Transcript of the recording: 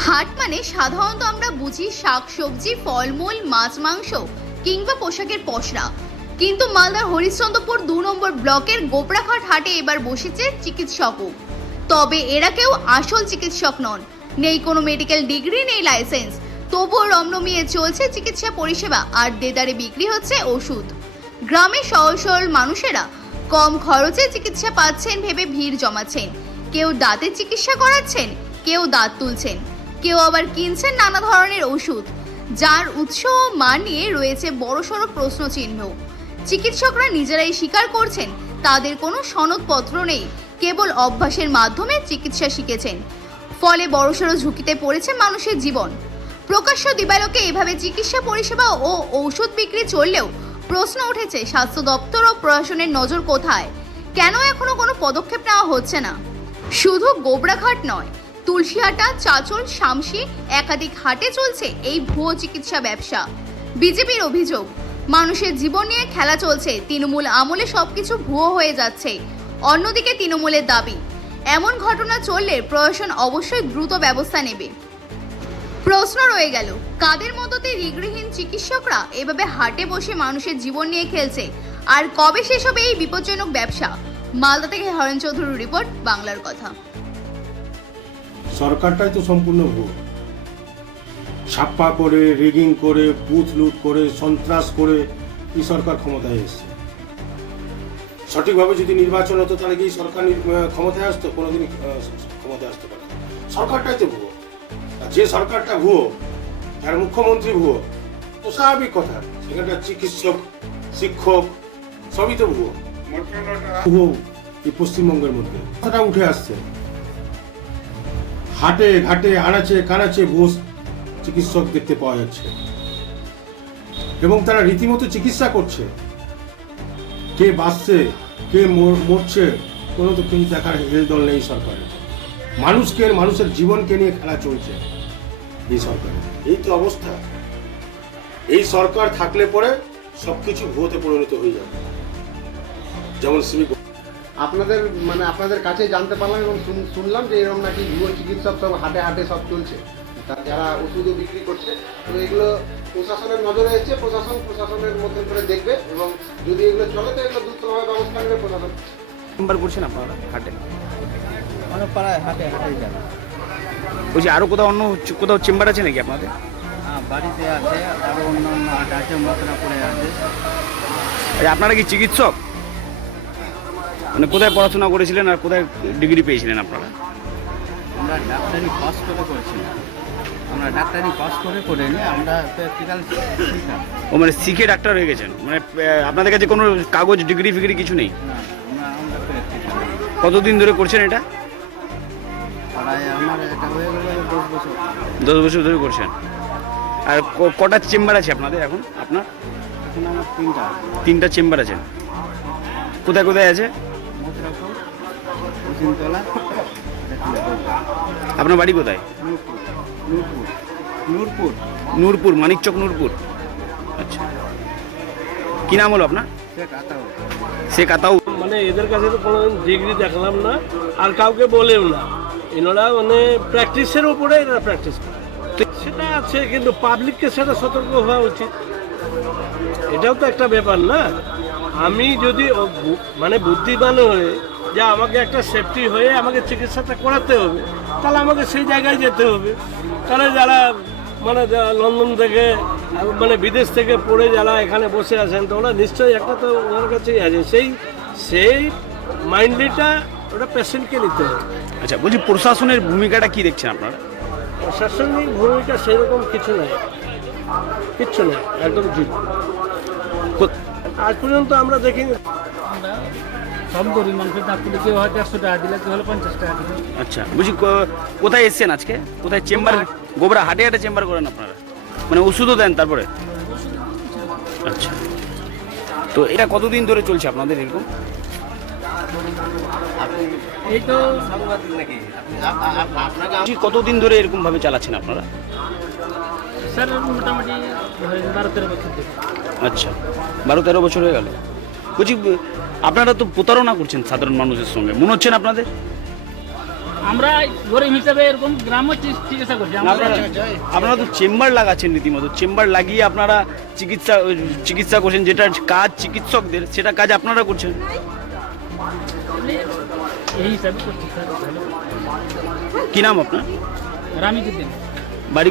হাট মানে সাধারণত আমরা বুঝি শাক, সবজি, ফলমূল, মাছ, মাংস কিংবা পোশাকের পসরা। কিন্তু মালদার হরিশ্চন্দ্রপুর দু নম্বর ব্লকের গোবরাঘাট হাটে এবার বসেছে চিকিৎসকও। তবে এরা কেউ আসল চিকিৎসক নন। নেই কোনো মেডিকেল ডিগ্রি নেই লাইসেন্স তবুও রমরমিয়ে চলছে চিকিৎসা পরিষেবা আর দেদারে বিক্রি হচ্ছে ওষুধ। গ্রামে সহজ সরল মানুষেরা কম খরচে চিকিৎসা পাচ্ছেন ভেবে ভিড় জমাচ্ছেন। কেউ দাঁতের চিকিৎসা করাচ্ছেন, কেউ দাঁত তুলছেন। কেউ আবার কিনছেন নানা ধরনের ওষুধ, যার উৎস ও মান নিয়ে রয়েছে বড়সড় প্রশ্নচিহ্ন। চিকিৎসকরা নিজেরাই স্বীকার করছেন তাদের কোনো সনদপত্র নেই, কেবল অভ্যাসের মাধ্যমে চিকিৎসা শিখেছেন। ফলে বড়সড় ঝুঁকিতে পড়েছে মানুষের জীবন। প্রকাশ্য দিবালোকে এভাবে চিকিৎসা পরিষেবা ও ঔষধ বিক্রি চললেও প্রশ্ন উঠেছে স্বাস্থ্য দপ্তর ও প্রশাসনের নজর কোথায়? কেন এখনও কোনো পদক্ষেপ নেওয়া হচ্ছে না? শুধু গোবরাঘাট নয় তুলসীহাটা চাচল, শামসি একাধিক হাটে চলছে এই ভুয়ো চিকিৎসা ব্যবসা। বিজেপির অভিযোগ, মানুষের জীবন নিয়ে খেলা চলছে, তৃণমূল আমলে সবকিছু ভুয়ো হয়ে যাচ্ছে। অন্যদিকে তৃণমূলের দাবি, এমন ঘটনা চললে প্রশাসন অবশ্যই দ্রুত ব্যবস্থা নেবে। প্রশ্ন রয়ে গেল, কাদের মদতে ডিগ্রিহীন চিকিৎসকরা এভাবে হাটে বসে মানুষের জীবন নিয়ে খেলছে? আর কবে শেষ হবে এই বিপজ্জনক ব্যবসা? মালদা থেকে হরেন চৌধুরীর রিপোর্ট, বাংলার কথা। সরকারটাই তো সম্পূর্ণ ভুল। ছাপ্পা করে রিগিং করে বুথ লুট করে, সন্ত্রাস করে এই সরকার ক্ষমতায় এসছে। সঠিকভাবে যদি নির্বাচন হতো, তাহলে কি সরকার ক্ষমতায় আসতো? কোনোদিনই ক্ষমতায় আসতে পারে। সরকারটাই তো ভুয়ো। আর যে সরকারটা ভুয়ো তার মুখ্যমন্ত্রী ভুয়ো, তো স্বাভাবিক কথা। সেখানকার চিকিৎসক, শিক্ষক, সবই তো ভুয়ো। ভুয়ো এই পশ্চিমবঙ্গের মধ্যে। কথাটা উঠে আসছে। হাটে ঘাটে আনাচে, কানাচে ঘুষ চিকিৎসক দেখতে পাওয়া যাচ্ছে। এবং তারা রীতিমতো চিকিৎসা করছে। কে বাঁচছে, কে মরছে, কোনো তো কিন্তু দেখার হেলদল নেই সরকারের। মানুষকে, মানুষের জীবনকে নিয়ে খেলা চলছে এই সরকার। এই তো অবস্থা। এই সরকার থাকলে পরে সবকিছু ভুয়োতে পরিণত হয়ে যাবে। যেমন সিভিক আপনাদের মানে আপনাদের কাছে জানতে পারলাম এবং শুনলাম যে এরকম নাকি ভুয়ো চিকিৎসক সব হাটে হাটে সব চলছে। তা যারা ওষুধও বিক্রি করছে তো এগুলো প্রশাসনের নজরে এসেছে প্রশাসন প্রশাসনের মধ্যে করে দেখবে এবং যদি এগুলো চলে তো এগুলো দ্রুতভাবে ব্যবস্থা নেবে প্রশাসন। চেম্বার করছেন আপনারা হাটে? অনেক পাড়ায় হাটে হাটে যাবে বলছি আরও কোথাও অন্য কোথাও চেম্বার আছে নাকি আপনাদের? হ্যাঁ বাড়িতে আছে আরও অন্য অন্য হাট আছে মথুরাপুরে আছে। আচ্ছা, আপনারা কি চিকিৎসক? মানে কোথায় পড়াশোনা করেছিলেন আর কোথায় ডিগ্রি পেয়েছিলেন আপনারা? আমরা ডাক্তারি পাস করে করেছি আমরা ডাক্তারি পাস করে করিনি আমরা প্র্যাকটিক্যাল শিখলাম। ও মানে শিখে ডাক্তার হয়ে গেছেন? মানে আহ, আপনাদের কাছে কোনো কাগজ ডিগ্রি ফিগ্রি কিছু নেই? না আমরা আমরা প্র্যাকটিক্যাল কতদিন ধরে করছেন এটা? পাড়ায় আমার এটা হয়ে গেল দশ বছর। দশ বছর ধরে করছেন। আর ক- কটা চেম্বার আছে আপনাদের এখন? আপনার? এখন আমার তিনটা। তিনটা চেম্বার আছে কোথায় কোথায় আছে? আপনার বাড়ি কোথায়? নূরপুর। নূরপুর নূরপুর নূরপুর মানিকচক নূরপুর। আচ্ছা। কী নাম হলো আপনার? সে কাতাও মানে এদের কাছে তো কোনো ডিগ্রি দেখলাম না আর কাউকে বলেও না। এনারা মানে প্র্যাকটিসের উপরে এনারা প্র্যাকটিস করে। সেটা আছে কিন্তু পাবলিককে সেটা সতর্ক হওয়া উচিত। এটাও তো একটা ব্যাপার না। আমি যদি মানে বুদ্ধিমান হয়ে যে আমাকে একটা সেফটি হয়ে আমাকে চিকিৎসাটা করাতে হবে। তাহলে আমাকে সেই জায়গায় যেতে হবে। তাহলে যারা মানে লন্ডন থেকে মানে বিদেশ থেকে পড়ে যারা এখানে বসে আছেন তো ওরা নিশ্চয়ই একটা তো ওনার কাছেই আছে। সেই সেই মাইন্ডলিটা ওটা পেশেন্টকে নিতে হবে। আচ্ছা বলছি প্রশাসনের ভূমিকাটা কি দেখছেন আপনারা? প্রশাসনিক ভূমিকা সেরকম কিছু নাই। কিচ্ছু নেই একদম ঠিক। আজ পর্যন্ত আমরা দেখিনি। সব গরিব মানুষের দাম তুলে কেউ হয়তো একশো টাকা দিলে কেউ হলে পঞ্চাশ টাকা দিলে। আচ্ছা কো- কোথায় এসছেন আজকে? কোথায় চেম্বার গোবরা হাটে। হাটে চেম্বার করেন আপনারা? মানে ওষুধও দেন তারপরে? আচ্ছা। তো এটা কতদিন ধরে চলছে আপনাদের এরকম? এই তো কতদিন ধরে এরকম ভাবে চালাচ্ছেন আপনারা? স্যার মোটামুটি বারো তেরো বছর আচ্ছা বারো তেরো বছর হয়ে গেল। বলছি আপনারা তো প্রতারণা করছেন সাধারণ মানুষের সঙ্গে। মনে হচ্ছে না আপনাদের? আমরা গরিব হিসাবে এরকম গ্রাম্য চি- চিকিৎসা করছি। আপনারা তো চেম্বার লাগাচ্ছেন রীতিমতো। চেম্বার লাগিয়ে আপনারা চিকিৎসা চিকিৎসা করছেন যেটা কাজ চিকিৎসকদের সেটা কাজ আপনারা করছেন। কি নাম আপনার? রামিজুদ্দিন। বাড়ি